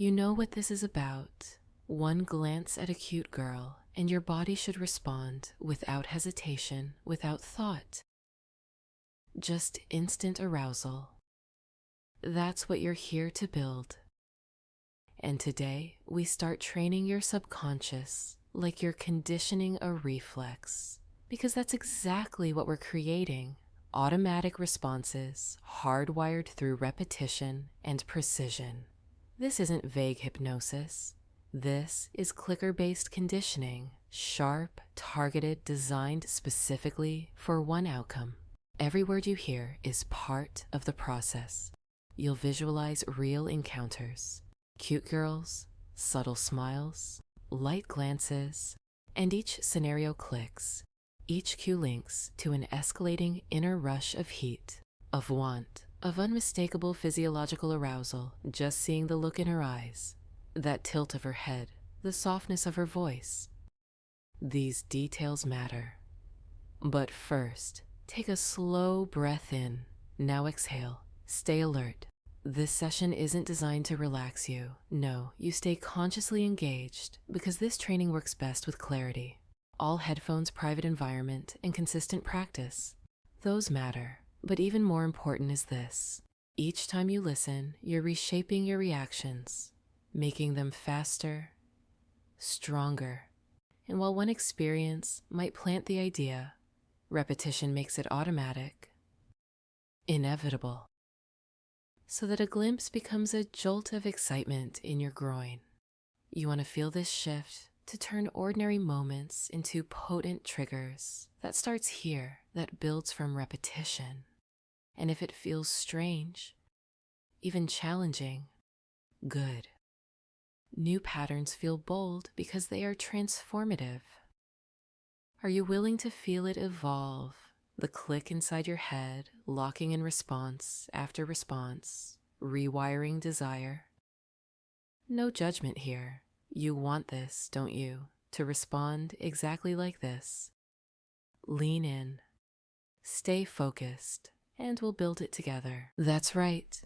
You know what this is about. One glance at a cute girl, and your body should respond without hesitation, without thought. Just instant arousal. That's what you're here to build. And today, we start training your subconscious like you're conditioning a reflex, because that's exactly what we're creating. Automatic responses, hardwired through repetition and precision. This isn't vague hypnosis. This is clicker-based conditioning, sharp, targeted, designed specifically for one outcome. Every word you hear is part of the process. You'll visualize real encounters, cute girls, subtle smiles, light glances, and each scenario clicks. Each cue links to an escalating inner rush of heat, of want, of unmistakable physiological arousal, just seeing the look in her eyes, that tilt of her head, the softness of her voice. These details matter. But first, take a slow breath in. Now exhale. Stay alert. This session isn't designed to relax you. No, you stay consciously engaged because this training works best with clarity. All headphones, private environment, and consistent practice. Those matter. But even more important is this. Each time you listen, you're reshaping your reactions, making them faster, stronger. And while one experience might plant the idea, repetition makes it automatic, inevitable, so that a glimpse becomes a jolt of excitement in your groin. You want to feel this shift to turn ordinary moments into potent triggers. That starts here, that builds from repetition. And if it feels strange, even challenging, good. New patterns feel bold because they are transformative. Are you willing to feel it evolve? The click inside your head, locking in response after response, rewiring desire. No judgment here. You want this, don't you, to respond exactly like this. Lean in, stay focused, and we'll build it together. That's right.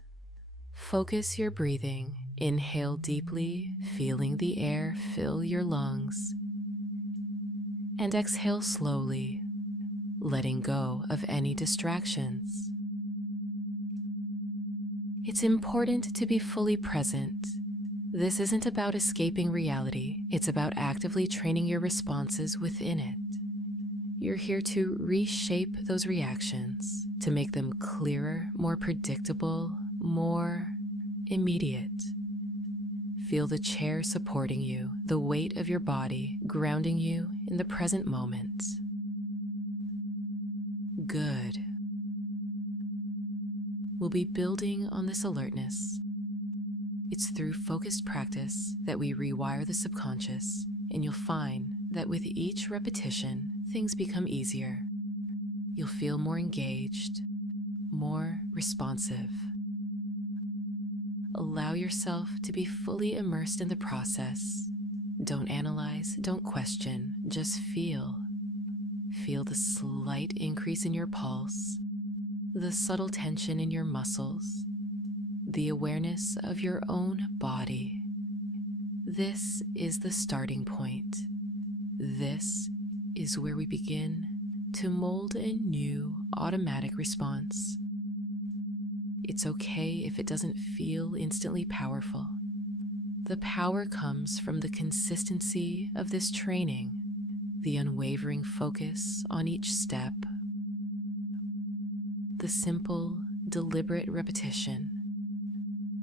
Focus your breathing. Inhale deeply, feeling the air fill your lungs. And exhale slowly, letting go of any distractions. It's important to be fully present. This isn't about escaping reality. It's about actively training your responses within it. You're here to reshape those reactions, to make them clearer, more predictable, more immediate. Feel the chair supporting you, the weight of your body grounding you in the present moment. Good. We'll be building on this alertness. It's through focused practice that we rewire the subconscious, and you'll find that with each repetition, things become easier. You'll feel more engaged, more responsive. Allow yourself to be fully immersed in the process. Don't analyze, don't question, just feel. Feel the slight increase in your pulse, the subtle tension in your muscles, the awareness of your own body. This is the starting point. This is where we begin to mold a new automatic response. It's okay if it doesn't feel instantly powerful. The power comes from the consistency of this training, the unwavering focus on each step, the simple, deliberate repetition.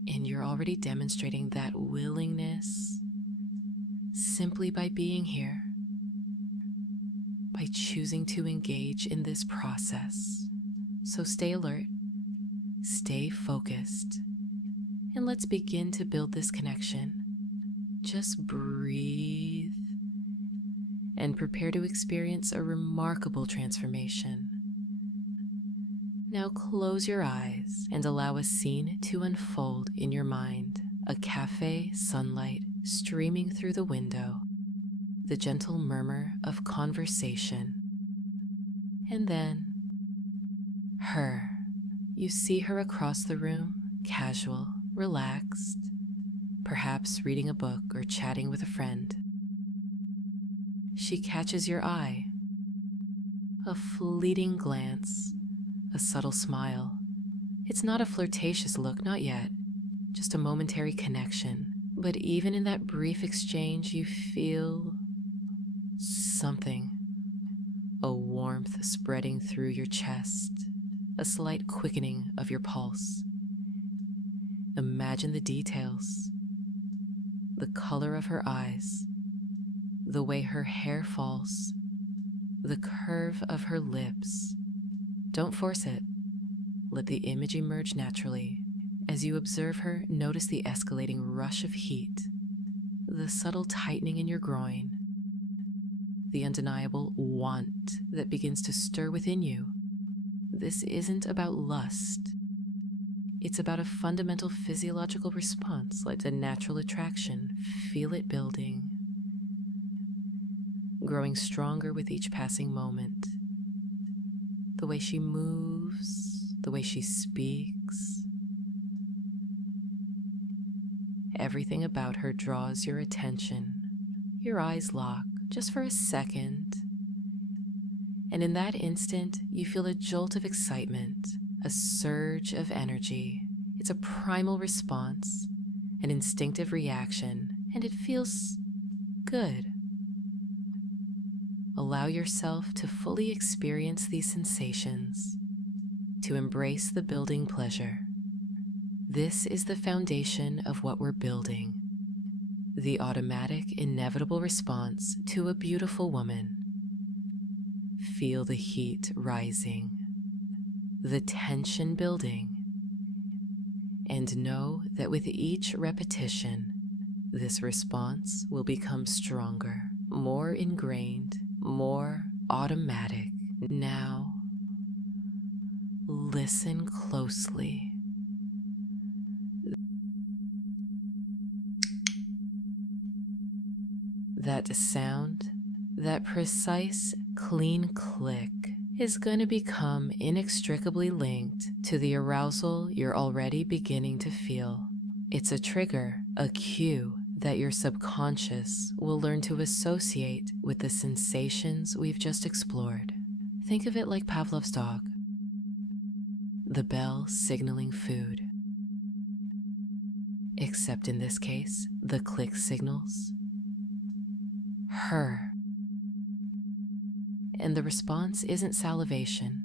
And you're already demonstrating that willingness simply by being here, by choosing to engage in this process. So stay alert, stay focused, and let's begin to build this connection. Just breathe and prepare to experience a remarkable transformation. Now close your eyes and allow a scene to unfold in your mind. A cafe, sunlight streaming through the window, the gentle murmur of conversation. And then, her. You see her across the room, casual, relaxed, perhaps reading a book or chatting with a friend. She catches your eye. A fleeting glance, a subtle smile. It's not a flirtatious look, not yet, just a momentary connection. But even in that brief exchange, you feel something. A warmth spreading through your chest, a slight quickening of your pulse. Imagine the details, the color of her eyes, the way her hair falls, the curve of her lips. Don't force it. Let the image emerge naturally. As you observe her, notice the escalating rush of heat, the subtle tightening in your groin, the undeniable want that begins to stir within you. This isn't about lust. It's about a fundamental physiological response, like a natural attraction. Feel it building, growing stronger with each passing moment. The way she moves, the way she speaks. Everything about her draws your attention. Your eyes lock just for a second. And in that instant, you feel a jolt of excitement, a surge of energy. It's a primal response, an instinctive reaction, and it feels good. Allow yourself to fully experience these sensations, to embrace the building pleasure. This is the foundation of what we're building, the automatic, inevitable response to a beautiful woman. Feel the heat rising, the tension building, and know that with each repetition, this response will become stronger, more ingrained, more automatic. Now, listen closely. That sound, that precise, clean click, is going to become inextricably linked to the arousal you're already beginning to feel. It's a trigger, a cue that your subconscious will learn to associate with the sensations we've just explored. Think of it like Pavlov's dog, the bell signaling food. Except in this case, the click signals her. And the response isn't salivation,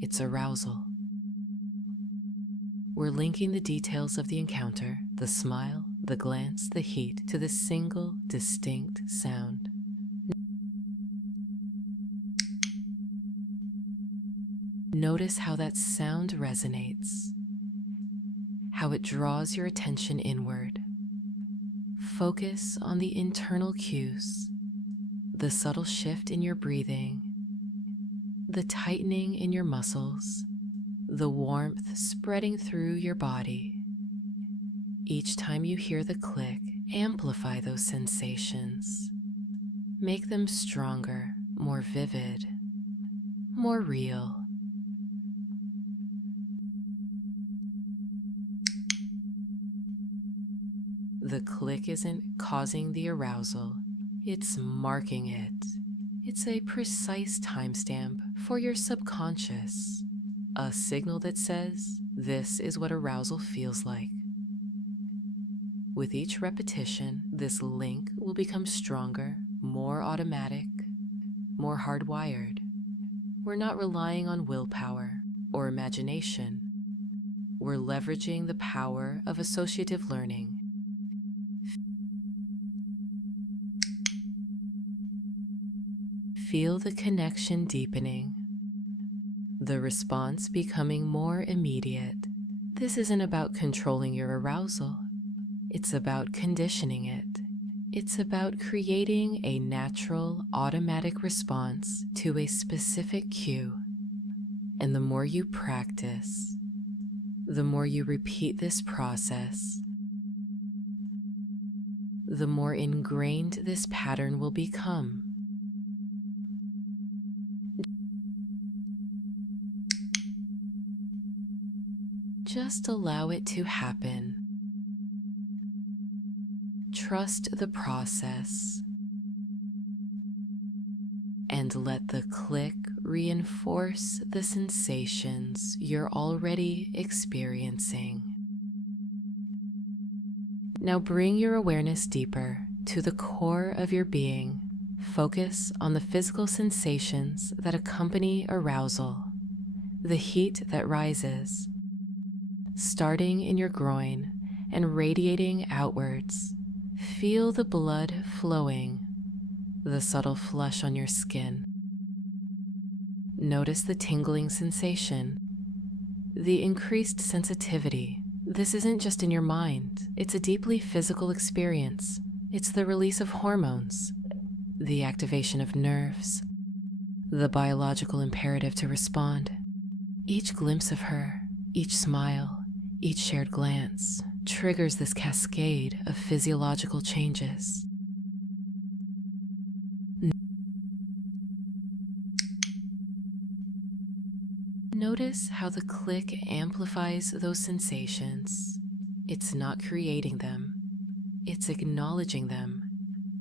it's arousal. We're linking the details of the encounter, the smile, the glance, the heat, to the single, distinct sound. Notice how that sound resonates, how it draws your attention inward. Focus on the internal cues, the subtle shift in your breathing, the tightening in your muscles, the warmth spreading through your body. Each time you hear the click, amplify those sensations. Make them stronger, more vivid, more real. The click isn't causing the arousal, it's marking it. It's a precise timestamp for your subconscious, a signal that says, this is what arousal feels like. With each repetition, this link will become stronger, more automatic, more hardwired. We're not relying on willpower or imagination. We're leveraging the power of associative learning. Feel the connection deepening, the response becoming more immediate. This isn't about controlling your arousal. It's about conditioning it. It's about creating a natural, automatic response to a specific cue. And the more you practice, the more you repeat this process, the more ingrained this pattern will become. Just allow it to happen. trust the process and let the click reinforce the sensations you're already experiencing. Now bring your awareness deeper to the core of your being. Focus on the physical sensations that accompany arousal, the heat that rises, starting in your groin and radiating outwards. Feel the blood flowing, the subtle flush on your skin. Notice the tingling sensation, the increased sensitivity. This isn't just in your mind, it's a deeply physical experience. It's the release of hormones, the activation of nerves, the biological imperative to respond. Each glimpse of her, each smile, each shared glance triggers this cascade of physiological changes. Notice how the click amplifies those sensations. It's not creating them, it's acknowledging them.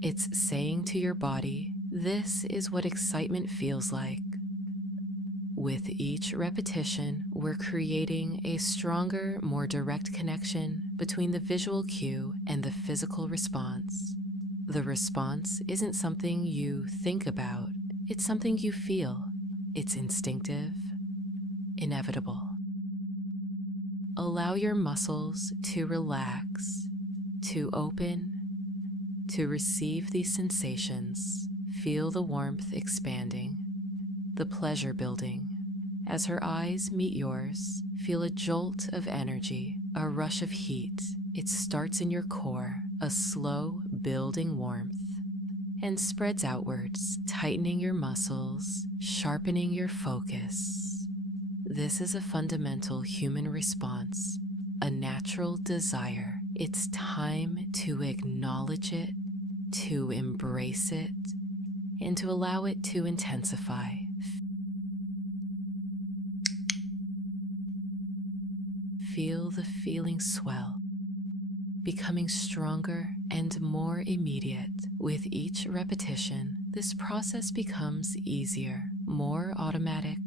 It's saying to your body, this is what excitement feels like. With each repetition, we're creating a stronger, more direct connection between the visual cue and the physical response. The response isn't something you think about, it's something you feel. It's instinctive, inevitable. Allow your muscles to relax, to open, to receive these sensations. Feel the warmth expanding, the pleasure building. As her eyes meet yours, feel a jolt of energy, a rush of heat. It starts in your core, a slow building warmth, and spreads outwards, tightening your muscles, sharpening your focus. This is a fundamental human response, a natural desire. It's time to acknowledge it, to embrace it, and to allow it to intensify. Feel the feeling swell, becoming stronger and more immediate. With each repetition, this process becomes easier, more automatic,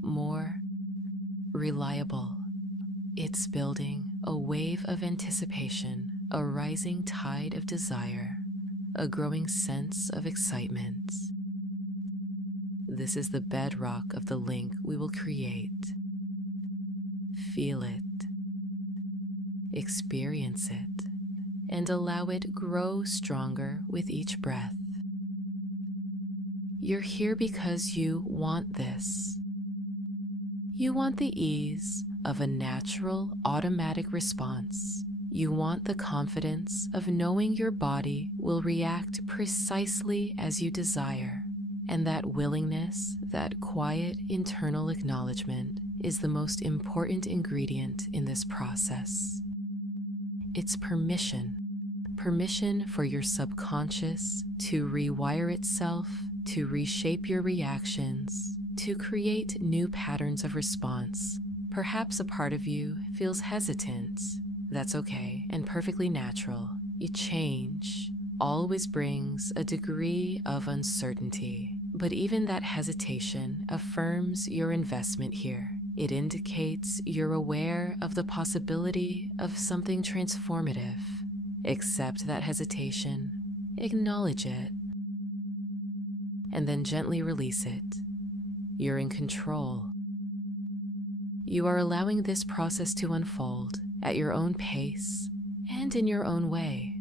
more reliable. It's building a wave of anticipation, a rising tide of desire, a growing sense of excitement. This is the bedrock of the link we will create. Feel it, experience it, and allow it grow stronger with each breath. You're here because you want this. You want the ease of a natural, automatic response. You want the confidence of knowing your body will react precisely as you desire. And that willingness, that quiet internal acknowledgement, is the most important ingredient in this process. It's permission. Permission for your subconscious to rewire itself, to reshape your reactions, to create new patterns of response. Perhaps a part of you feels hesitant. That's okay and perfectly natural. Change always brings a degree of uncertainty, but even that hesitation affirms your investment here. It indicates you're aware of the possibility of something transformative. Accept that hesitation, acknowledge it, and then gently release it. You're in control. You are allowing this process to unfold at your own pace and in your own way.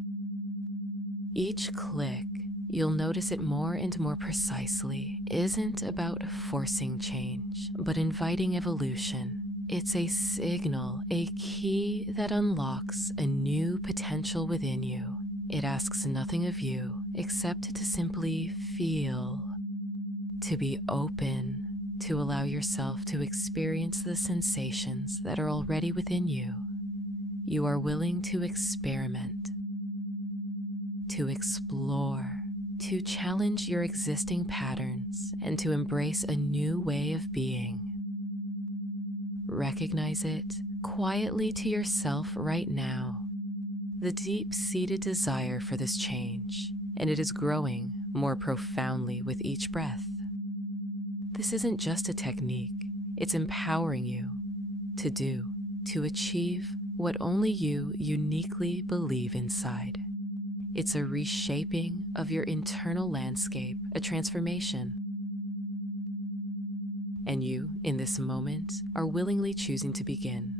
Each click, you'll notice it more and more precisely, isn't about forcing change, but inviting evolution. It's a signal, a key that unlocks a new potential within you. It asks nothing of you except to simply feel, to be open, to allow yourself to experience the sensations that are already within you. You are willing to experiment, to explore, to challenge your existing patterns, and to embrace a new way of being. Recognize it quietly to yourself right now. the deep-seated desire for this change, and it is growing more profoundly with each breath. This isn't just a technique, it's empowering you to achieve what only you uniquely believe inside. It's a reshaping of your internal landscape, a transformation. And you, in this moment, are willingly choosing to begin.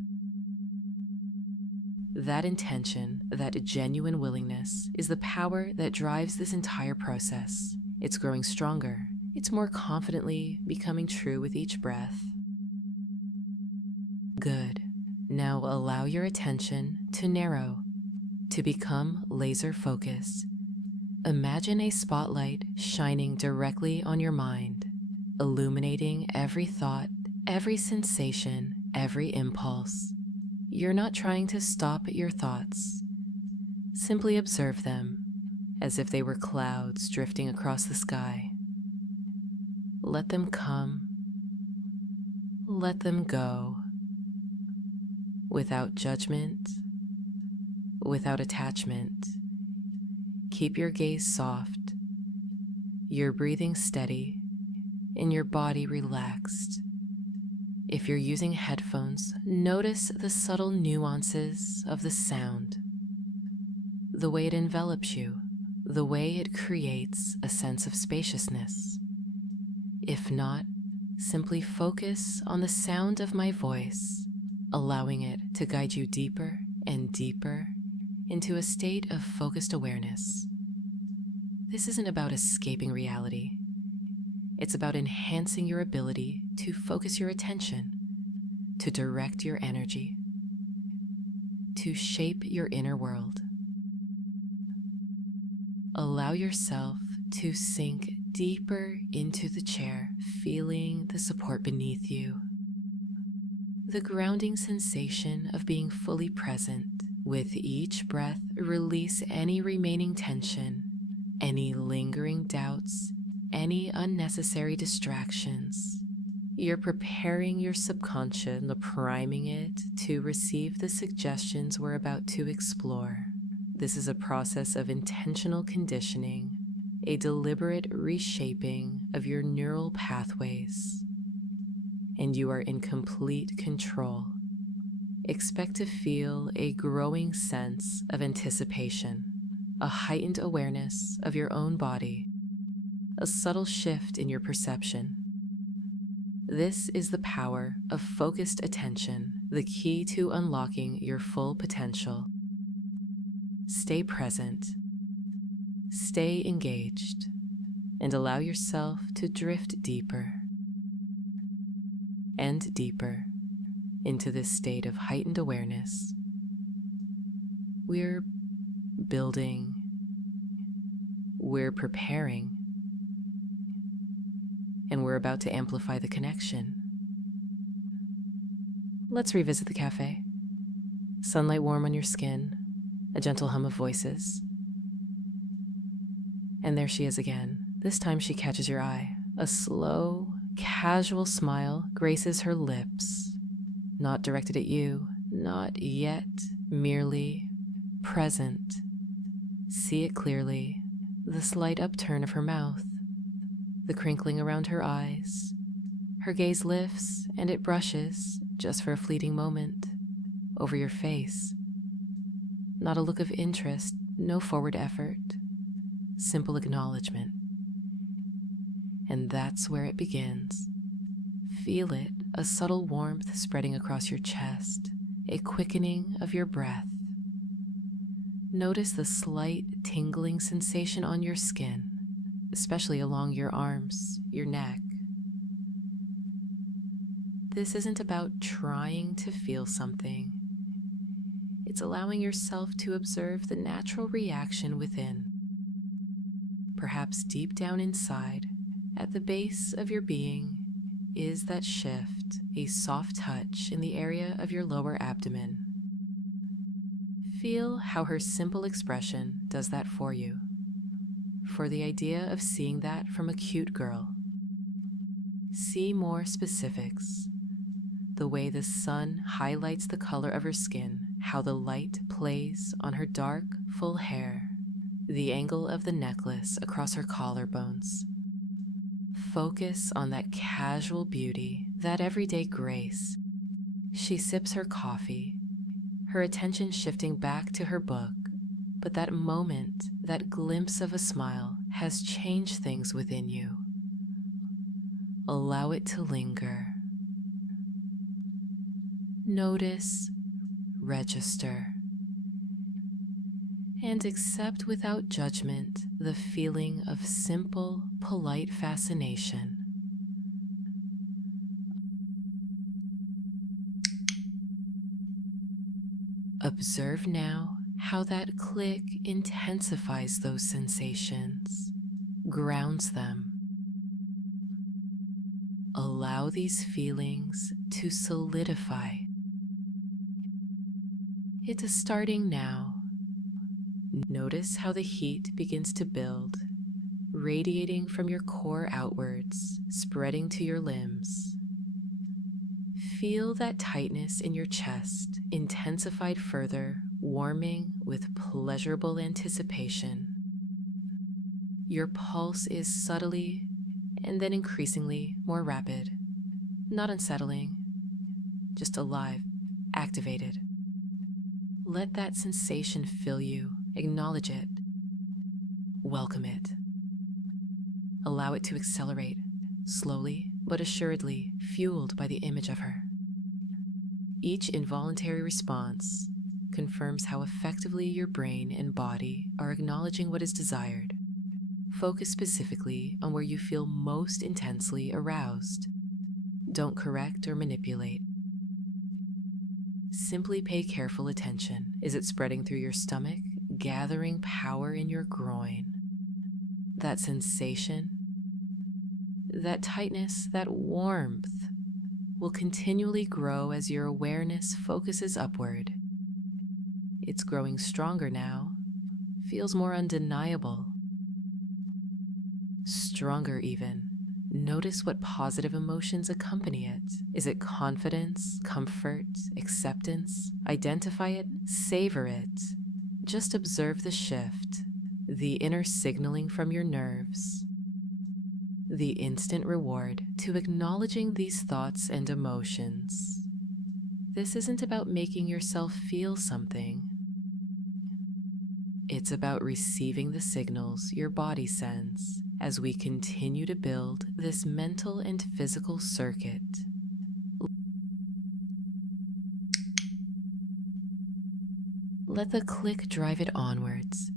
That intention, that genuine willingness, is the power that drives this entire process. It's growing stronger. It's more confidently becoming true with each breath. Good. Now allow your attention to narrow, to become laser focused. Imagine a spotlight shining directly on your mind, illuminating every thought, every sensation, every impulse. You're not trying to stop your thoughts. Simply observe them as if they were clouds drifting across the sky. Let them come. Let them go. Without judgment, without attachment. Keep your gaze soft, your breathing steady, and your body relaxed. If you're using headphones, notice the subtle nuances of the sound, the way it envelops you, the way it creates a sense of spaciousness. If not, simply focus on the sound of my voice, allowing it to guide you deeper and deeper into a state of focused awareness. This isn't about escaping reality. It's about enhancing your ability to focus your attention, to direct your energy, to shape your inner world. Allow yourself to sink deeper into the chair, feeling the support beneath you. The grounding sensation of being fully present. With each breath, release any remaining tension, any lingering doubts, any unnecessary distractions. You're preparing your subconscious, priming it to receive the suggestions we're about to explore. This is a process of intentional conditioning, a deliberate reshaping of your neural pathways, and you are in complete control. Expect to feel a growing sense of anticipation, a heightened awareness of your own body, a subtle shift in your perception. This is the power of focused attention, the key to unlocking your full potential. Stay present, stay engaged, and allow yourself to drift deeper and deeper into this state of heightened awareness. We're building, we're preparing, and we're about to amplify the connection. Let's revisit the cafe. Sunlight warm on your skin, a gentle hum of voices. And there she is again. This time she catches your eye. A slow, casual smile graces her lips. Not directed at you, not yet, merely present. See it clearly, the slight upturn of her mouth, the crinkling around her eyes. Her gaze lifts and it brushes, just for a fleeting moment, over your face. Not a look of interest, no forward effort, simple acknowledgement. And that's where it begins. Feel it, a subtle warmth spreading across your chest, a quickening of your breath. Notice the slight tingling sensation on your skin, especially along your arms, your neck. This isn't about trying to feel something. It's allowing yourself to observe the natural reaction within. Perhaps deep down inside, at the base of your being, is that shift, a soft touch in the area of your lower abdomen. Feel how her simple expression does that for you. For the idea of seeing that from a cute girl. See more specifics. The way the sun highlights the color of her skin how the light plays on her dark, full hair, the angle of the necklace across her collarbones. Focus on that casual beauty, that everyday grace. She sips her coffee, her attention shifting back to her book, but that moment, that glimpse of a smile, has changed things within you. Allow it to linger. Notice, register, and accept without judgment the feeling of simple, polite fascination. Observe now how that click intensifies those sensations, grounds them. Allow these feelings to solidify. It is starting now. Notice how the heat begins to build, radiating from your core outwards, spreading to your limbs. Feel that tightness in your chest, intensified further, warming with pleasurable anticipation. Your pulse is subtly and then increasingly more rapid, not unsettling, just alive, activated. Let that sensation fill you, acknowledge it, welcome it. Allow it to accelerate, slowly but assuredly, fueled by the image of her. Each involuntary response confirms how effectively your brain and body are acknowledging what is desired. Focus specifically on where you feel most intensely aroused. Don't correct or manipulate. Simply pay careful attention. Is it spreading through your stomach, gathering power in your groin? That sensation, that tightness, that warmth will continually grow as your awareness focuses upward. It's growing stronger now, feels more undeniable, stronger even. Notice what positive emotions accompany it. Is it confidence, comfort, acceptance? Identify it, savor it. Just observe the shift, the inner signaling from your nerves, the instant reward to acknowledging these thoughts and emotions. This isn't about making yourself feel something. It's about receiving the signals your body sends as we continue to build this mental and physical circuit. Let the click drive it onwards,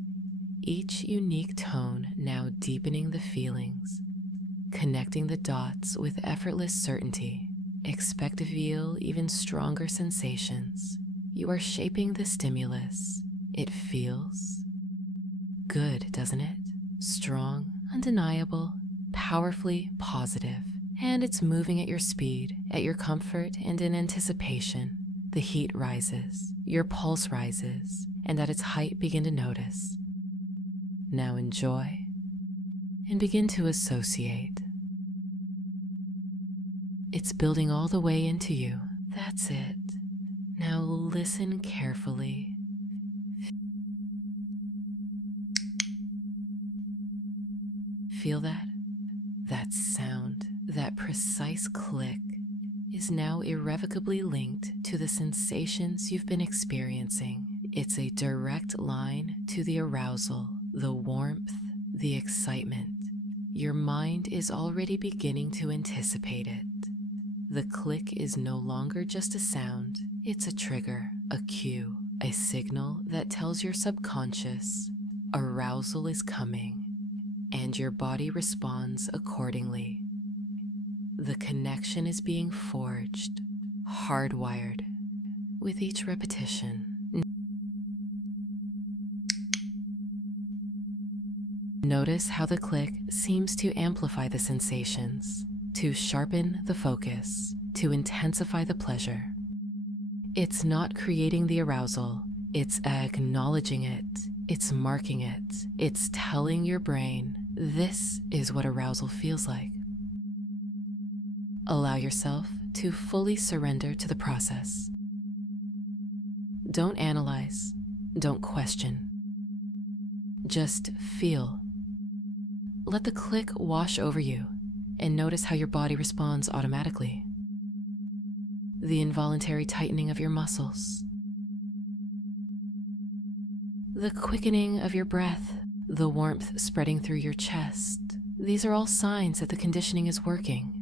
each unique tone now deepening the feelings, connecting the dots with effortless certainty. Expect to feel even stronger sensations. You are shaping the stimulus. It feels good, doesn't it? Strong, undeniable, powerfully positive. And it's moving at your speed, at your comfort, and in anticipation. The heat rises, your pulse rises, and at its height begin to notice. Now enjoy and begin to associate. It's building all the way into you. That's it. Now listen carefully. Feel that? That sound, that precise click is now irrevocably linked to the sensations you've been experiencing. It's a direct line to the arousal, the warmth, the excitement. Your mind is already beginning to anticipate it. The click is no longer just a sound, it's a trigger, a cue, a signal that tells your subconscious arousal is coming, and your body responds accordingly. The connection is being forged, hardwired, with each repetition. Notice how the click seems to amplify the sensations, to sharpen the focus, to intensify the pleasure. It's not creating the arousal, it's acknowledging it, it's marking it, it's telling your brain, this is what arousal feels like. Allow yourself to fully surrender to the process. Don't analyze. Don't question. Just feel. Let the click wash over you and notice how your body responds automatically. The involuntary tightening of your muscles, the quickening of your breath, the warmth spreading through your chest. These are all signs that the conditioning is working.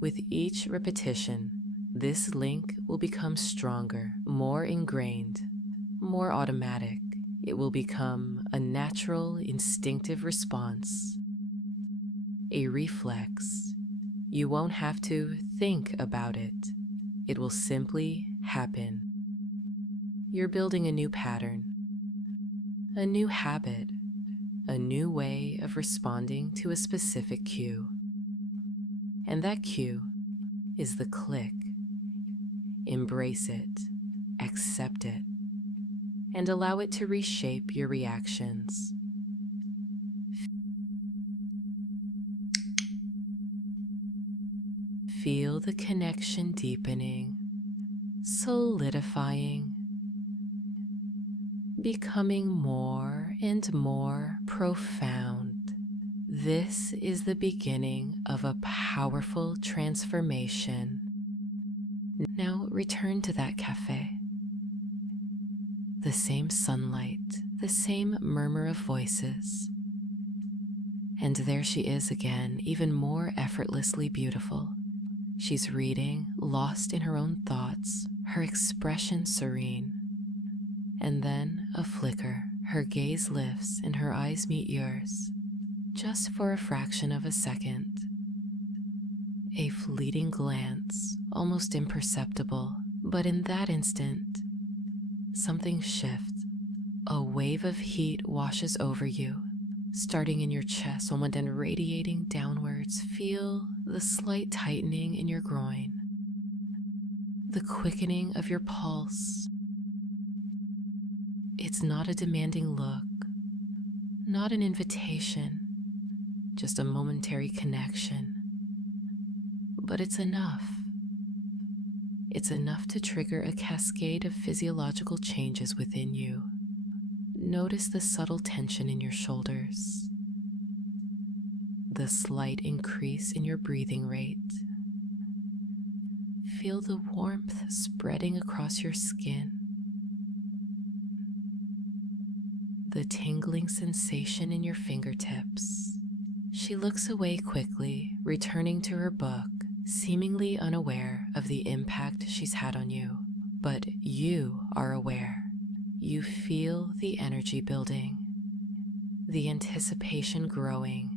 With each repetition, this link will become stronger, more ingrained, more automatic. It will become a natural, instinctive response, a reflex. You won't have to think about it. It will simply happen. You're building a new pattern, a new habit, a new way of responding to a specific cue. And that cue is the click. Embrace it, accept it, and allow it to reshape your reactions. Feel the connection deepening, solidifying, becoming more and more profound. This is the beginning of a powerful transformation. Now return to that cafe. The same sunlight, the same murmur of voices. And there she is again, even more effortlessly beautiful. She's reading, lost in her own thoughts, her expression serene. And then a flicker, her gaze lifts and her eyes meet yours, just for a fraction of a second. A fleeting glance, almost imperceptible, but in that instant, something shifts. A wave of heat washes over you, starting in your chest and then radiating downwards. Feel the slight tightening in your groin, the quickening of your pulse. It's not a demanding look, not an invitation, just a momentary connection. But it's enough. It's enough to trigger a cascade of physiological changes within you. Notice the subtle tension in your shoulders, the slight increase in your breathing rate. Feel the warmth spreading across your skin, the tingling sensation in your fingertips. She looks away quickly, returning to her book, seemingly unaware of the impact she's had on you. But you are aware. You feel the energy building, the anticipation growing.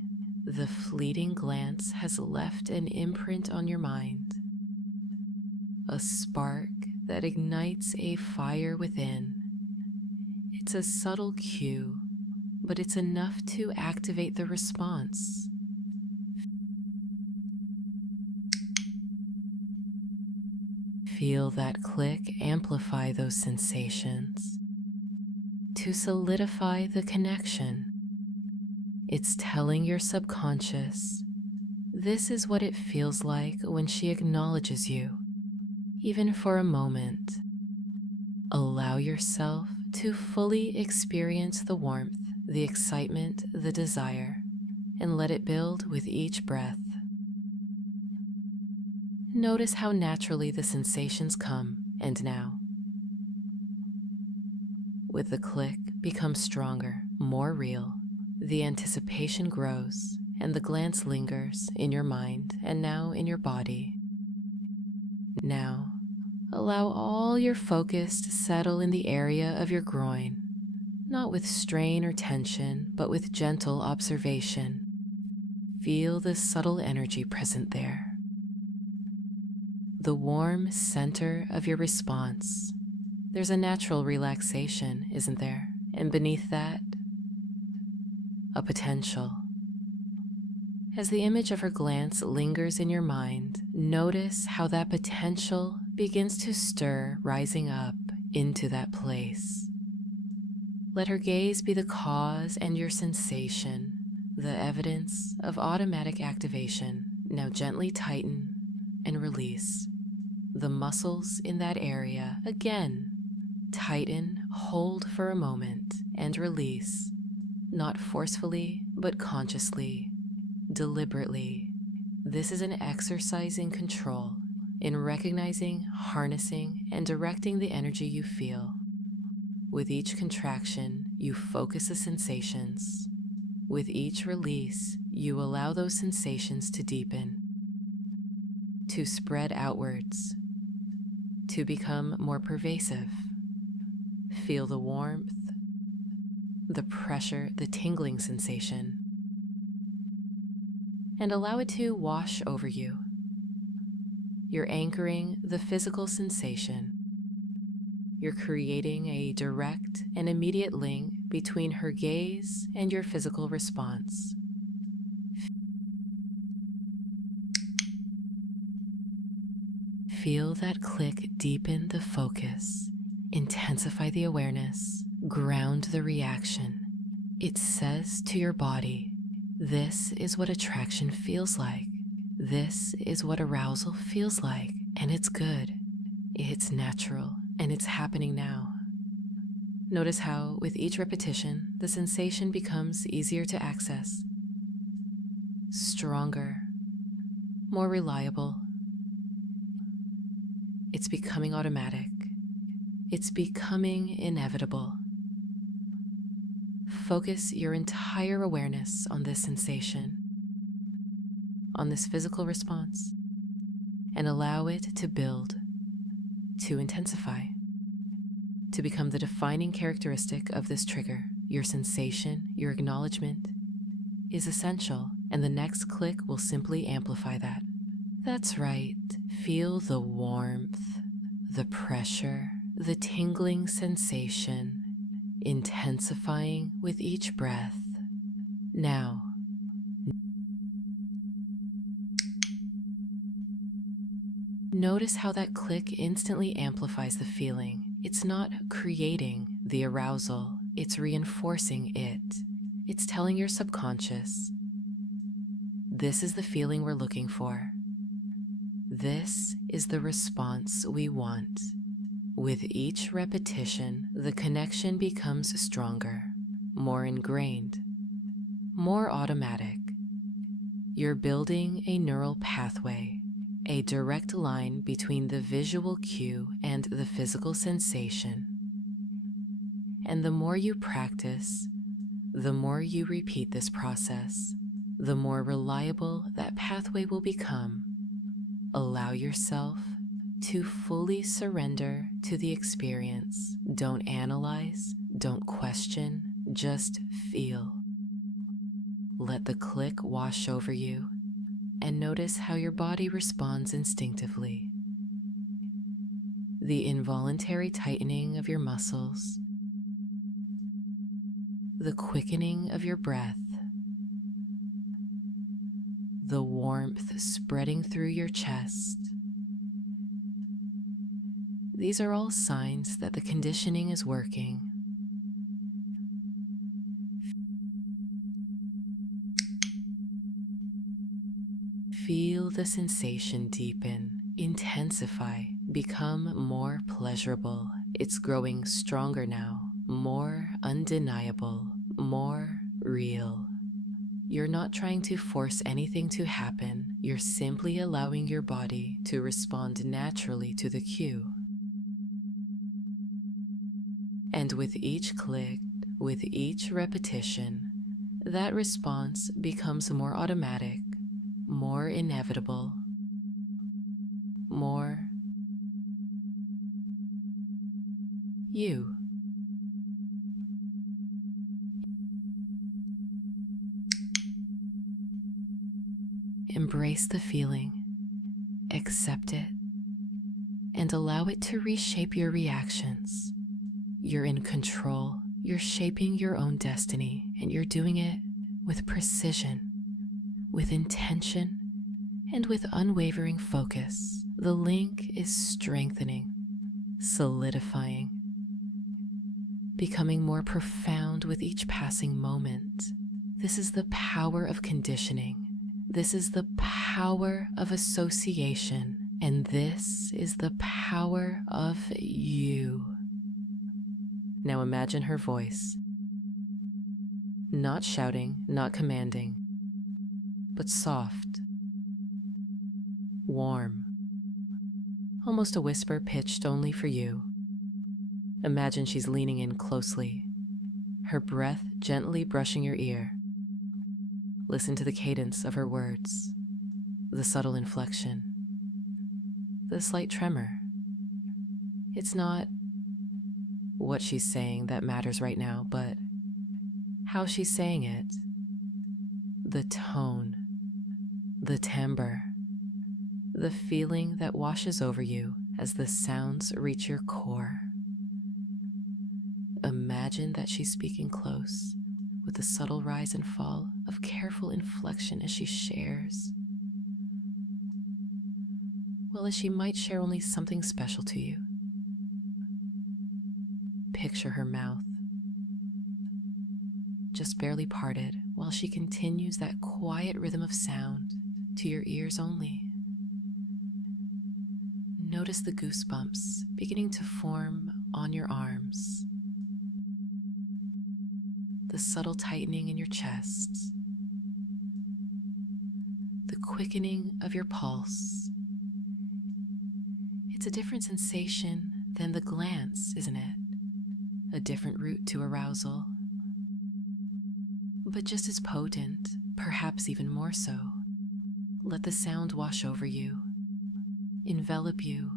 The fleeting glance has left an imprint on your mind, a spark that ignites a fire within. It's a subtle cue, but it's enough to activate the response. Feel that click amplify those sensations to solidify the connection. It's telling your subconscious, this is what it feels like when she acknowledges you, even for a moment. Allow yourself to fully experience the warmth, the excitement, the desire, and let it build with each breath. Notice how naturally the sensations come, and now, with the click, becomes stronger, more real. The anticipation grows, and the glance lingers in your mind and now in your body. Now, allow all your focus to settle in the area of your groin, not with strain or tension, but with gentle observation. Feel the subtle energy present there, the warm center of your response. There's a natural relaxation, isn't there? And beneath that, a potential. As the image of her glance lingers in your mind, notice how that potential begins to stir, rising up into that place. Let her gaze be the cause and your sensation, the evidence of automatic activation. Now gently tighten and release. The muscles in that area again. Tighten, hold for a moment, and release. Not forcefully, but consciously, deliberately. This is an exercise in control, in recognizing, harnessing, and directing the energy you feel. With each contraction, you focus the sensations. With each release, you allow those sensations to deepen, to spread outwards, to become more pervasive. Feel the warmth, the pressure, the tingling sensation, and allow it to wash over you. You're anchoring the physical sensation. You're creating a direct and immediate link between her gaze and your physical response. Feel that click deepen the focus, intensify the awareness, ground the reaction. It says to your body, this is what attraction feels like. This is what arousal feels like, and it's good. It's natural, and it's happening now. Notice how, with each repetition, the sensation becomes easier to access, stronger, more reliable. It's becoming automatic. It's becoming inevitable. Focus your entire awareness on this sensation, on this physical response, and allow it to build, to intensify, to become the defining characteristic of this trigger. Your sensation, your acknowledgement, is essential, and the next click will simply amplify that. That's right. Feel the warmth, the pressure, the tingling sensation, intensifying with each breath. Now, notice how that click instantly amplifies the feeling. It's not creating the arousal, it's reinforcing it. It's telling your subconscious, this is the feeling we're looking for. This is the response we want. With each repetition, the connection becomes stronger, more ingrained, more automatic. You're building a neural pathway, a direct line between the visual cue and the physical sensation. And the more you practice, the more you repeat this process, the more reliable that pathway will become. Allow yourself to fully surrender to the experience. Don't analyze, don't question, just feel. Let the click wash over you and notice how your body responds instinctively. The involuntary tightening of your muscles, the quickening of your breath, the warmth spreading through your chest. These are all signs that the conditioning is working. Feel the sensation deepen, intensify, become more pleasurable. It's growing stronger now, more undeniable, more real. You're not trying to force anything to happen. You're simply allowing your body to respond naturally to the cue. And with each click, with each repetition, that response becomes more automatic, more inevitable, more you. Embrace the feeling, accept it, and allow it to reshape your reactions. You're in control, you're shaping your own destiny, and you're doing it with precision, with intention, and with unwavering focus. The link is strengthening, solidifying, becoming more profound with each passing moment. This is the power of conditioning. This is the power of association, and this is the power of you. Now imagine her voice. Not shouting, not commanding, but soft, warm, almost a whisper pitched only for you. Imagine she's leaning in closely, her breath gently brushing your ear. Listen to the cadence of her words, the subtle inflection, the slight tremor. It's not what she's saying that matters right now, but how she's saying it, the tone, the timbre, the feeling that washes over you as the sounds reach your core. Imagine that she's speaking close, with a subtle rise and fall of careful inflection as she shares. Well, as she might share only something special to you. Picture her mouth, just barely parted, while she continues that quiet rhythm of sound to your ears only. Notice the goosebumps beginning to form on your arms, the subtle tightening in your chest, the quickening of your pulse. It's a different sensation than the glance, isn't it? A different route to arousal, but just as potent, perhaps even more so. Let the sound wash over you, envelop you,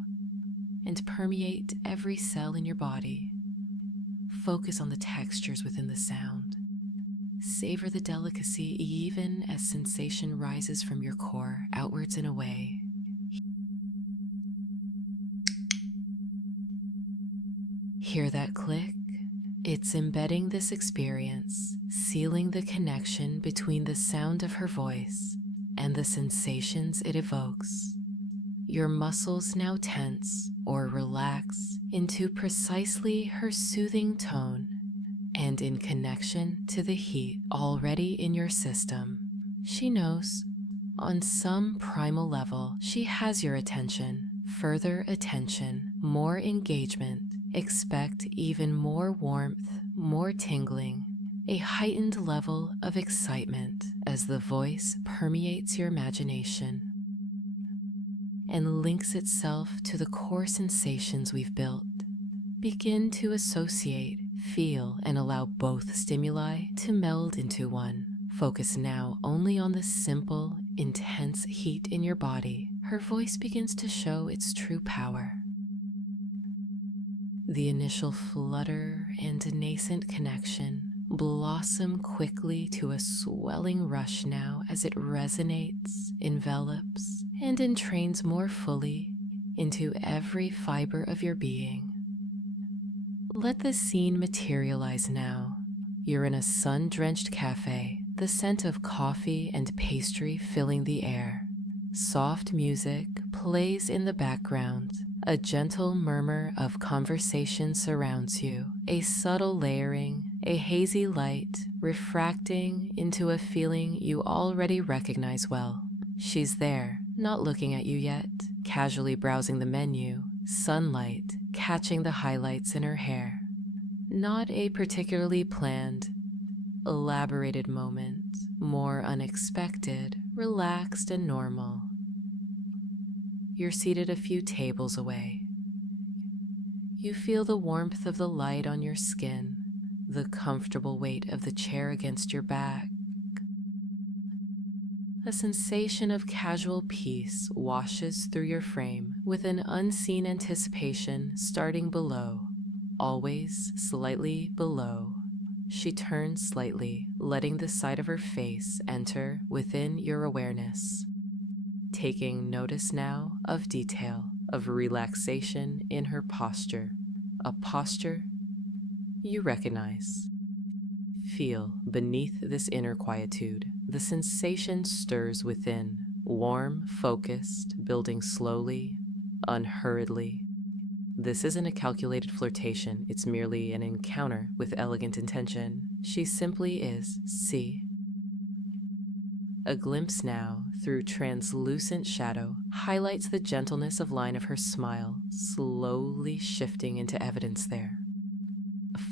and permeate every cell in your body. Focus on the textures within the sound. Savor the delicacy even as sensation rises from your core outwards and away. Hear that click? It's embedding this experience, sealing the connection between the sound of her voice and the sensations it evokes. Your muscles now tense or relax into precisely her soothing tone, and in connection to the heat already in your system. She knows, on some primal level, she has your attention, further attention, more engagement. Expect even more warmth, more tingling, a heightened level of excitement as the voice permeates your imagination and links itself to the core sensations we've built. Begin to associate, feel, and allow both stimuli to meld into one. Focus now only on the simple, intense heat in your body. Her voice begins to show its true power. The initial flutter and nascent connection blossom quickly to a swelling rush now as it resonates, envelops, and entrains more fully into every fiber of your being. Let the scene materialize now. You're in a sun-drenched cafe, the scent of coffee and pastry filling the air. Soft music plays in the background. A gentle murmur of conversation surrounds you, a subtle layering, a hazy light refracting into a feeling you already recognize well. She's there, not looking at you yet, casually browsing the menu, sunlight catching the highlights in her hair. Not a particularly planned, elaborated moment, more unexpected, relaxed and normal. You're seated a few tables away. You feel the warmth of the light on your skin, the comfortable weight of the chair against your back. A sensation of casual peace washes through your frame with an unseen anticipation starting below, always slightly below. She turns slightly, letting the side of her face enter within your awareness. Taking notice now of detail, of relaxation in her posture, a posture you recognize. Feel beneath this inner quietude, the sensation stirs within, warm, focused, building slowly, unhurriedly. This isn't a calculated flirtation, it's merely an encounter with elegant intention. She simply is. See. A glimpse now through translucent shadow highlights the gentleness of line of her smile, slowly shifting into evidence there.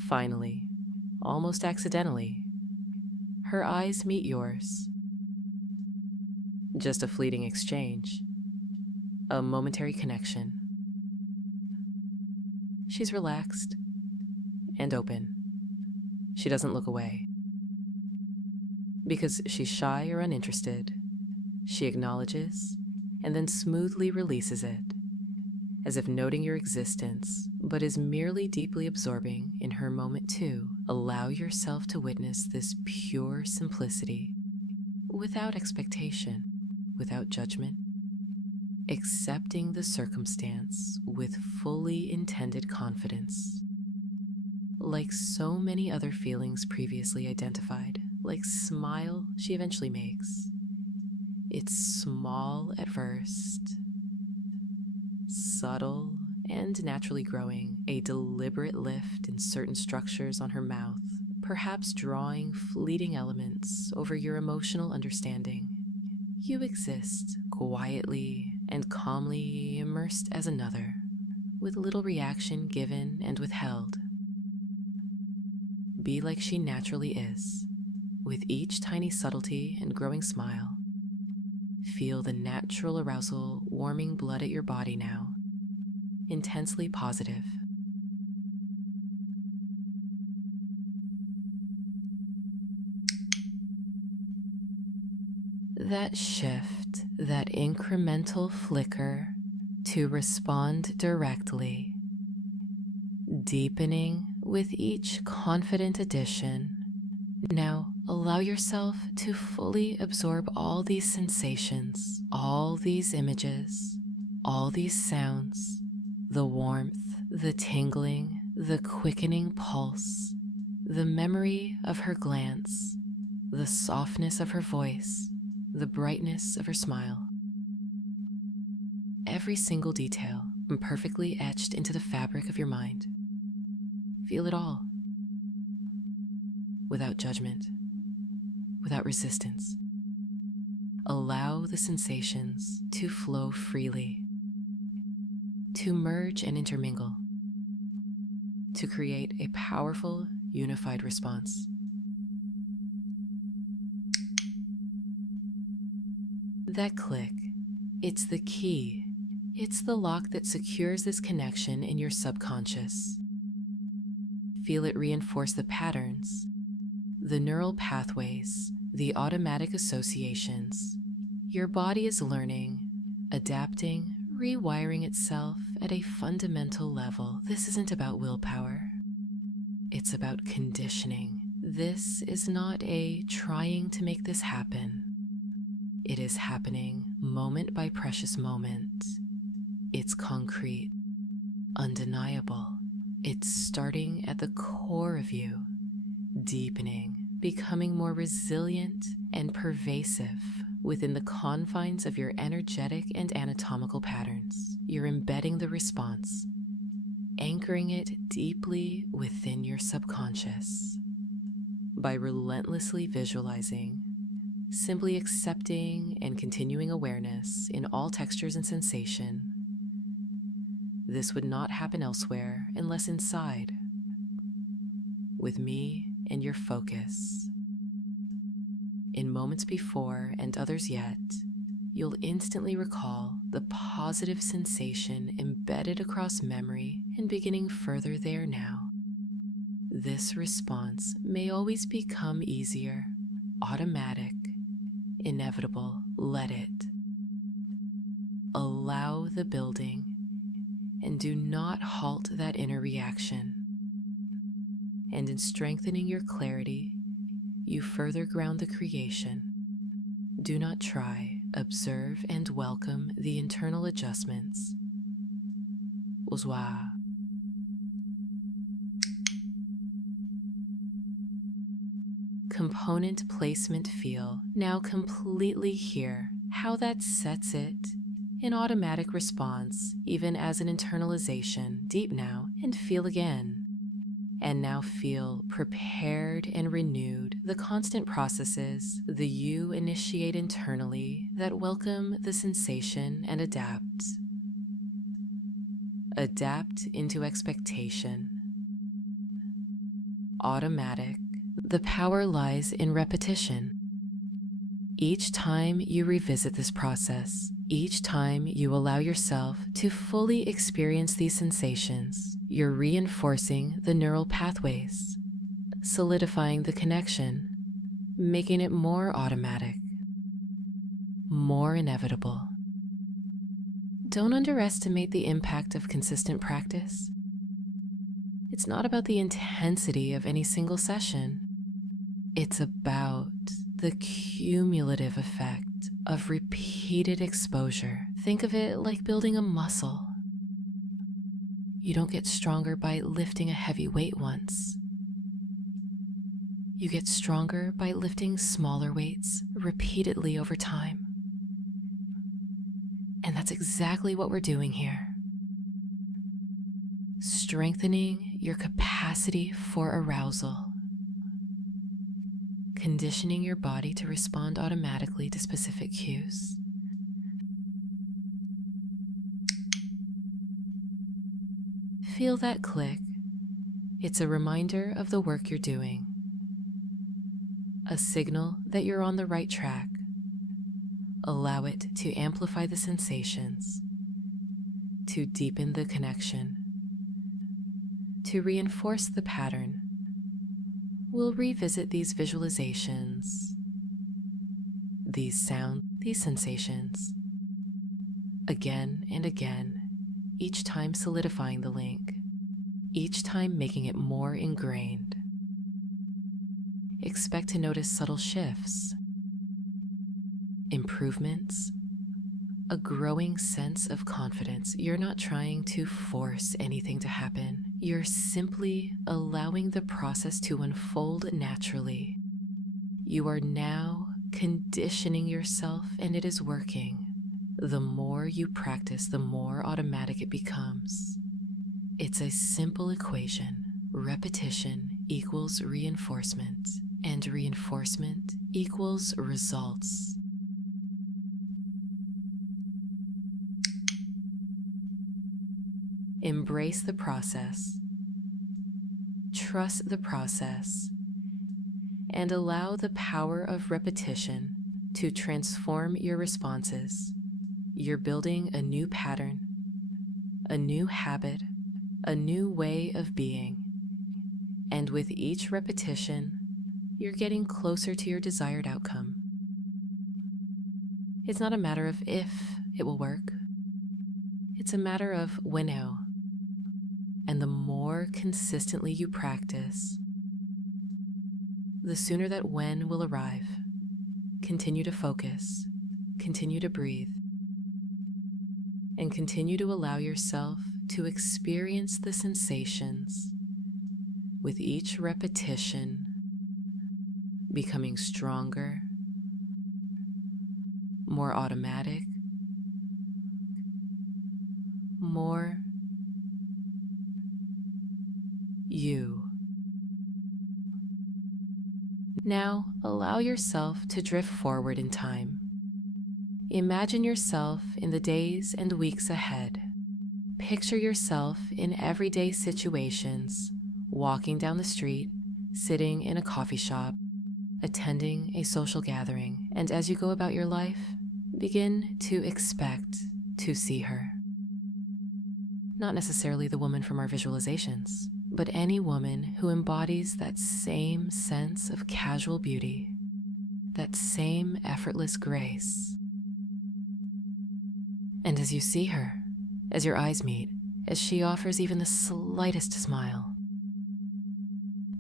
Finally, almost accidentally, her eyes meet yours. Just a fleeting exchange, a momentary connection. She's relaxed and open. She doesn't look away. Because she's shy or uninterested, she acknowledges and then smoothly releases it, as if noting your existence, but is merely deeply absorbing in her moment too. Allow yourself to witness this pure simplicity, without expectation, without judgment, accepting the circumstance with fully intended confidence. Like so many other feelings previously identified, like smile she eventually makes. It's small at first, subtle and naturally growing, a deliberate lift in certain structures on her mouth, perhaps drawing fleeting elements over your emotional understanding. You exist quietly and calmly immersed as another, with little reaction given and withheld. Be like she naturally is. With each tiny subtlety and growing smile, feel the natural arousal warming blood at your body now, intensely positive. That shift, that incremental flicker to respond directly, deepening with each confident addition. Now, allow yourself to fully absorb all these sensations, all these images, all these sounds, the warmth, the tingling, the quickening pulse, the memory of her glance, the softness of her voice, the brightness of her smile. Every single detail perfectly etched into the fabric of your mind. Feel it all. Without judgment, without resistance. Allow the sensations to flow freely, to merge and intermingle, to create a powerful, unified response. That click, it's the key. It's the lock that secures this connection in your subconscious. Feel it reinforce the patterns, the neural pathways, the automatic associations. Your body is learning, adapting, rewiring itself at a fundamental level. This isn't about willpower. It's about conditioning. This is not a trying to make this happen. It is happening moment by precious moment. It's concrete, undeniable. It's starting at the core of you, deepening, becoming more resilient and pervasive within the confines of your energetic and anatomical patterns. You're embedding the response, anchoring it deeply within your subconscious. By relentlessly visualizing, simply accepting and continuing awareness in all textures and sensation, this would not happen elsewhere unless inside, with me and your focus. In moments before and others yet, you'll instantly recall the positive sensation embedded across memory and beginning further there now. This response may always become easier, automatic, inevitable. Let it. Allow the building and do not halt that inner reaction. And in strengthening your clarity, you further ground the creation. Do not try, observe, and welcome the internal adjustments. Bonsoir. Component placement feel, now completely here, how that sets it, an automatic response, even as an internalization, deep now, and feel again. And now feel prepared and renewed, the constant processes the you initiate internally that welcome the sensation and adapt. Adapt into expectation. Automatic. The power lies in repetition. Each time you revisit this process, each time you allow yourself to fully experience these sensations, you're reinforcing the neural pathways, solidifying the connection, making it more automatic, more inevitable. Don't underestimate the impact of consistent practice. It's not about the intensity of any single session. It's about the cumulative effect of repeated exposure. Think of it like building a muscle. You don't get stronger by lifting a heavy weight once. You get stronger by lifting smaller weights repeatedly over time. And that's exactly what we're doing here. Strengthening your capacity for arousal. Conditioning your body to respond automatically to specific cues. Feel that click. It's a reminder of the work you're doing. A signal that you're on the right track. Allow it to amplify the sensations, to deepen the connection, to reinforce the pattern. We'll revisit these visualizations, these sounds, these sensations, again and again, each time solidifying the link, each time making it more ingrained. Expect to notice subtle shifts, improvements, a growing sense of confidence. You're not trying to force anything to happen. You're simply allowing the process to unfold naturally. You are now conditioning yourself, and it is working. The more you practice, the more automatic it becomes. It's a simple equation. Repetition equals reinforcement, and reinforcement equals results. Embrace the process, trust the process, and allow the power of repetition to transform your responses. You're building a new pattern, a new habit, a new way of being. And with each repetition, you're getting closer to your desired outcome. It's not a matter of if it will work. It's a matter of when now. And the more consistently you practice, the sooner that when will arrive. Continue to focus, continue to breathe, and continue to allow yourself to experience the sensations with each repetition, becoming stronger, more automatic, more you. Now, allow yourself to drift forward in time. Imagine yourself in the days and weeks ahead. Picture yourself in everyday situations, walking down the street, sitting in a coffee shop, attending a social gathering, and as you go about your life, begin to expect to see her. Not necessarily the woman from our visualizations, but any woman who embodies that same sense of casual beauty, that same effortless grace. And as you see her, as your eyes meet, as she offers even the slightest smile,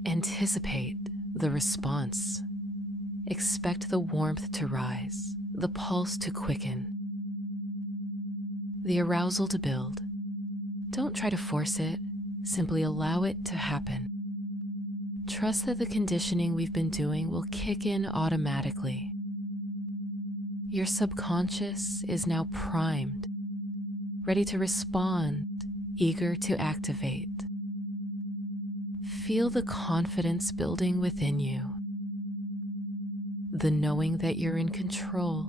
anticipate the response. Expect the warmth to rise, the pulse to quicken, the arousal to build. Don't try to force it, simply allow it to happen. Trust that the conditioning we've been doing will kick in automatically. Your subconscious is now primed, ready to respond, eager to activate. Feel the confidence building within you, the knowing that you're in control,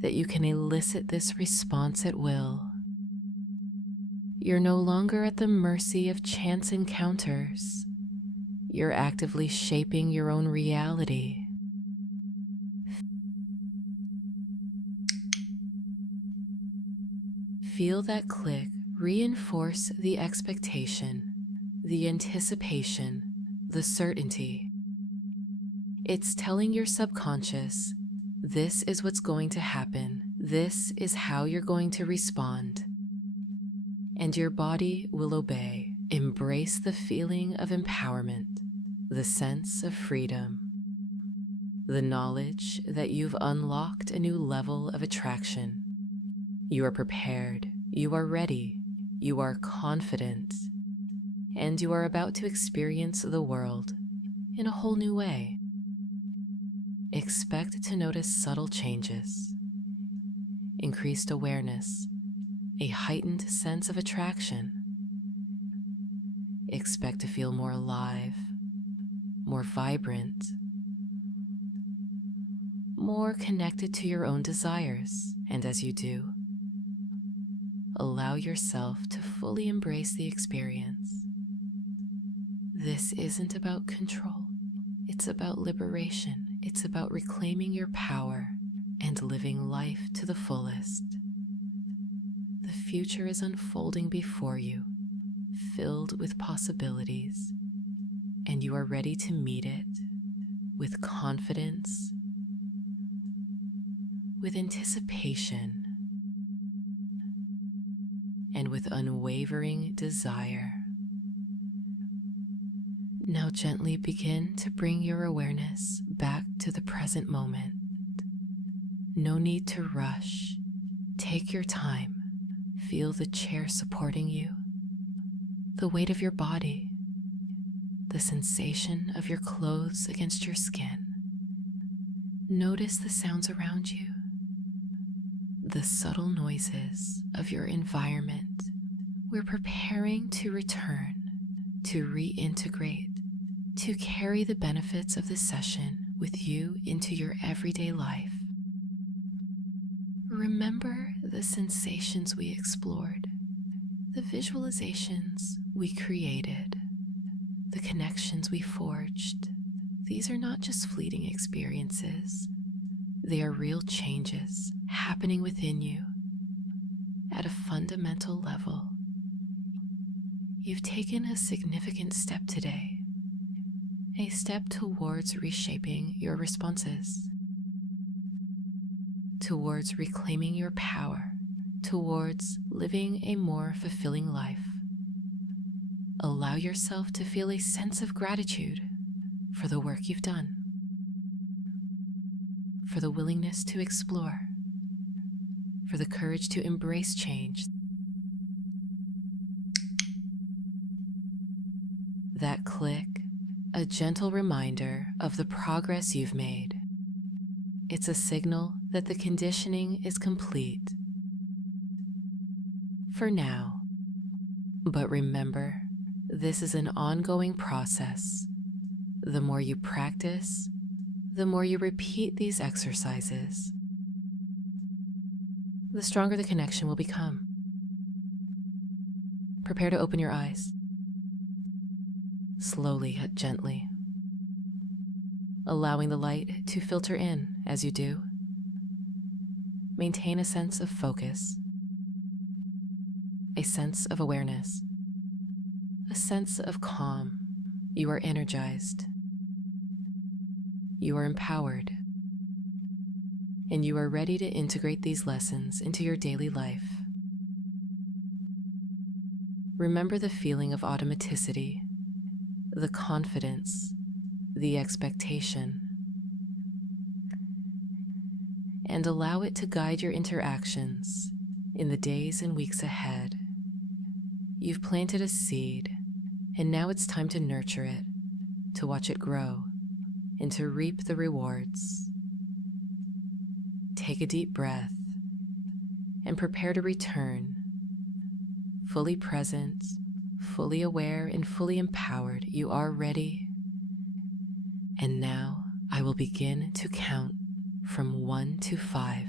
that you can elicit this response at will. You're no longer at the mercy of chance encounters. You're actively shaping your own reality. Feel that click reinforce the expectation, the anticipation, the certainty. It's telling your subconscious, this is what's going to happen. This is how you're going to respond. And your body will obey. Embrace the feeling of empowerment, the sense of freedom, the knowledge that you've unlocked a new level of attraction. You are prepared, you are ready, you are confident, and you are about to experience the world in a whole new way. Expect to notice subtle changes, increased awareness, a heightened sense of attraction. Expect to feel more alive, more vibrant, more connected to your own desires. And as you do, allow yourself to fully embrace the experience. This isn't about control. It's about liberation. It's about reclaiming your power and living life to the fullest. The future is unfolding before you, filled with possibilities, and you are ready to meet it with confidence, with anticipation, and with unwavering desire. Now gently begin to bring your awareness back to the present moment. No need to rush. Take your time. Feel the chair supporting you, the weight of your body, the sensation of your clothes against your skin. Notice the sounds around you, the subtle noises of your environment. We're preparing to return, to reintegrate, to carry the benefits of this session with you into your everyday life. Remember the sensations we explored, the visualizations we created, the connections we forged. These are not just fleeting experiences. They are real changes happening within you at a fundamental level. You've taken a significant step today, a step towards reshaping your responses, towards reclaiming your power, towards living a more fulfilling life. Allow yourself to feel a sense of gratitude for the work you've done, for the willingness to explore, for the courage to embrace change. That click, a gentle reminder of the progress you've made. It's a signal that the conditioning is complete for now. But remember, this is an ongoing process. The more you practice, the more you repeat these exercises, the stronger the connection will become. Prepare to open your eyes. Slowly yet gently, allowing the light to filter in as you do. Maintain a sense of focus, a sense of awareness, a sense of calm. You are energized, you are empowered, and you are ready to integrate these lessons into your daily life. Remember the feeling of automaticity, the confidence, the expectation, and allow it to guide your interactions in the days and weeks ahead. You've planted a seed, and now it's time to nurture it, to watch it grow, and to reap the rewards. Take a deep breath and prepare to return, fully present, fully aware and fully empowered, you are ready. And now I will begin to count from 1 to 5.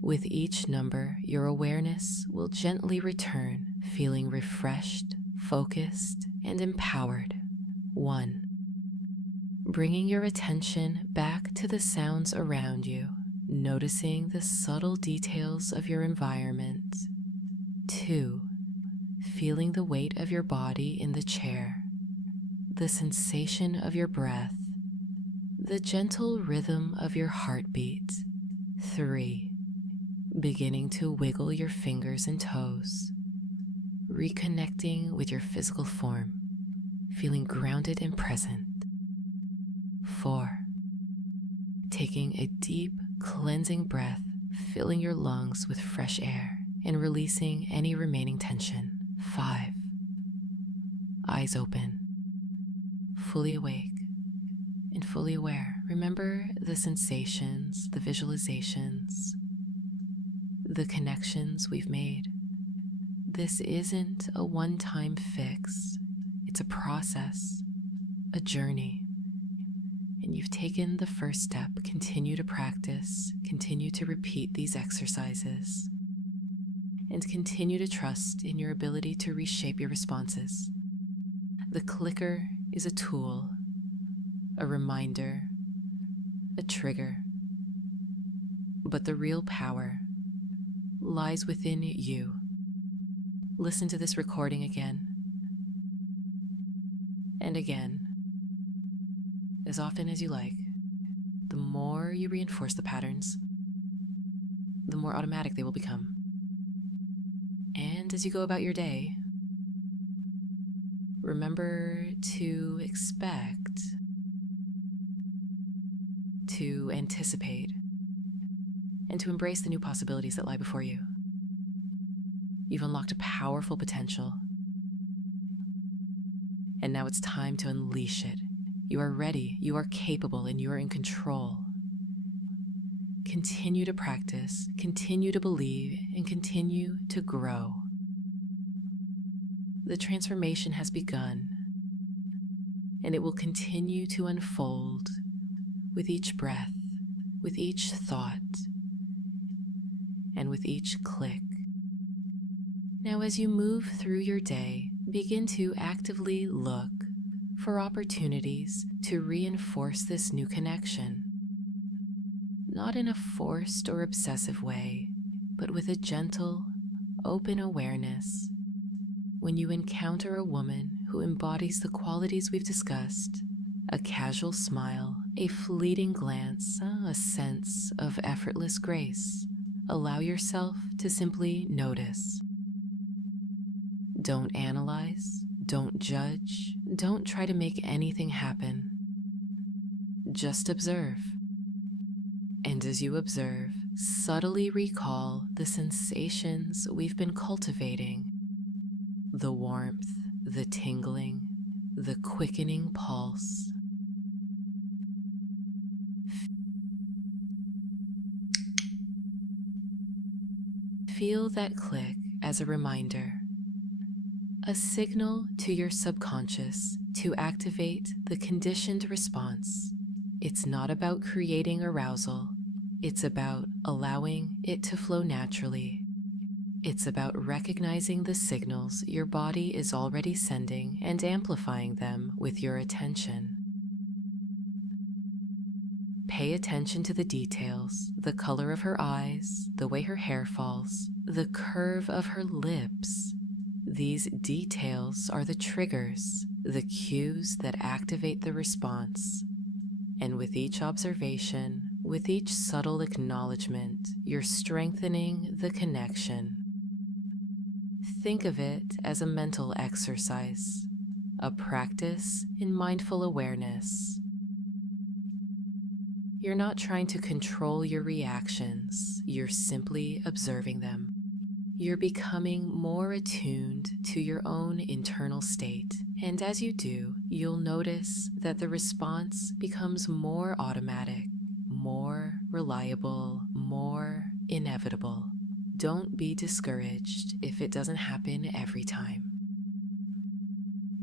With each number, your awareness will gently return, feeling refreshed, focused, and empowered. 1. Bringing your attention back to the sounds around you, noticing the subtle details of your environment. 2. Feeling the weight of your body in the chair, the sensation of your breath, the gentle rhythm of your heartbeat. 3. Beginning to wiggle your fingers and toes, reconnecting with your physical form, feeling grounded and present. 4. Taking a deep, cleansing breath, filling your lungs with fresh air and releasing any remaining tension. 5. Eyes open, fully awake and fully aware. Remember the sensations, the visualizations, the connections we've made. This isn't a one-time fix. It's a process, a journey. And you've taken the first step. Continue to practice, continue to repeat these exercises, and continue to trust in your ability to reshape your responses. The clicker is a tool, a reminder, a trigger, but the real power lies within you. Listen to this recording again and again, as often as you like. The more you reinforce the patterns, the more automatic they will become. And as you go about your day, remember to expect, to anticipate, and to embrace the new possibilities that lie before you. You've unlocked a powerful potential, and now it's time to unleash it. You are ready, you are capable, and you are in control. Continue to practice, continue to believe, and continue to grow. The transformation has begun, and it will continue to unfold with each breath, with each thought, and with each click. Now, as you move through your day, begin to actively look for opportunities to reinforce this new connection. Not in a forced or obsessive way, but with a gentle, open awareness. When you encounter a woman who embodies the qualities we've discussed, a casual smile, a fleeting glance, a sense of effortless grace, allow yourself to simply notice. Don't analyze, don't judge, don't try to make anything happen. Just observe. And as you observe, subtly recall the sensations we've been cultivating. The warmth, the tingling, the quickening pulse. Feel that click as a reminder, a signal to your subconscious to activate the conditioned response. It's not about creating arousal. It's about allowing it to flow naturally. It's about recognizing the signals your body is already sending and amplifying them with your attention. Pay attention to the details, the color of her eyes, the way her hair falls, the curve of her lips. These details are the triggers, the cues that activate the response. And with each observation, with each subtle acknowledgement, you're strengthening the connection. Think of it as a mental exercise, a practice in mindful awareness. You're not trying to control your reactions, you're simply observing them. You're becoming more attuned to your own internal state, and as you do, you'll notice that the response becomes more automatic, more reliable, more inevitable. Don't be discouraged if it doesn't happen every time.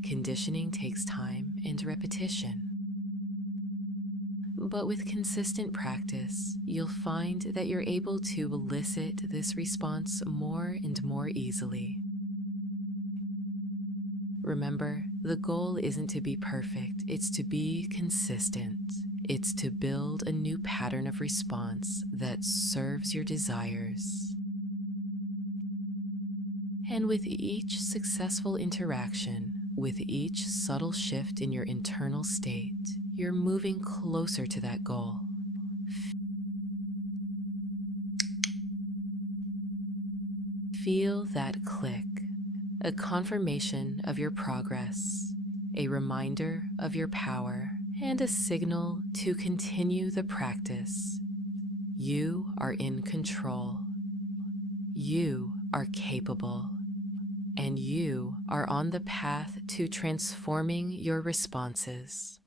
Conditioning takes time and repetition. But with consistent practice, you'll find that you're able to elicit this response more and more easily. Remember, the goal isn't to be perfect, it's to be consistent. It's to build a new pattern of response that serves your desires. And with each successful interaction, with each subtle shift in your internal state, you're moving closer to that goal. Feel that click, a confirmation of your progress, a reminder of your power, and a signal to continue the practice. You are in control. You are capable. And you are on the path to transforming your responses.